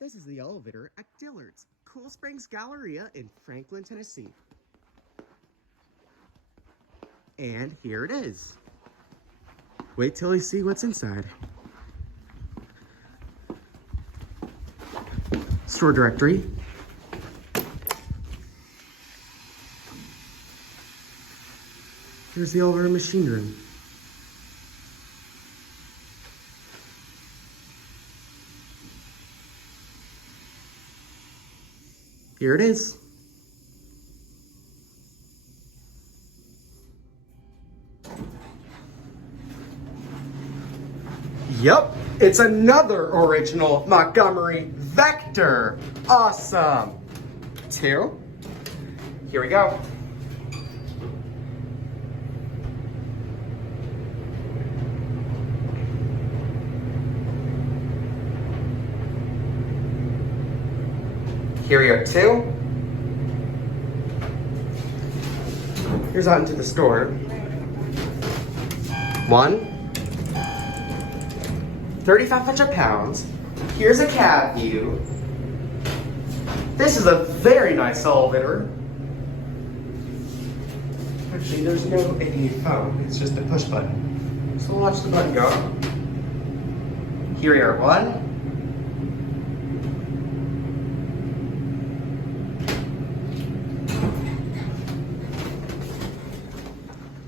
This is the elevator at Dillard's, CoolSprings Galleria in Franklin, Tennessee. And here it is. Wait till you see what's inside. Store directory. Here's the elevator machine room. Here it is. Yep, it's another original Montgomery Vector. Awesome. 2. Here we go. Here we go, 2. Here's out into the store. 1. 3,500 pounds. Here's a cab view. This is a very nice elevator. Actually, there's no a phone. It's just a push button. So we'll watch the button go. Here we are, 1.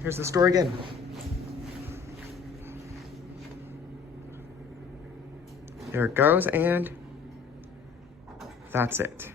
Here's the store again. There it goes, and that's it.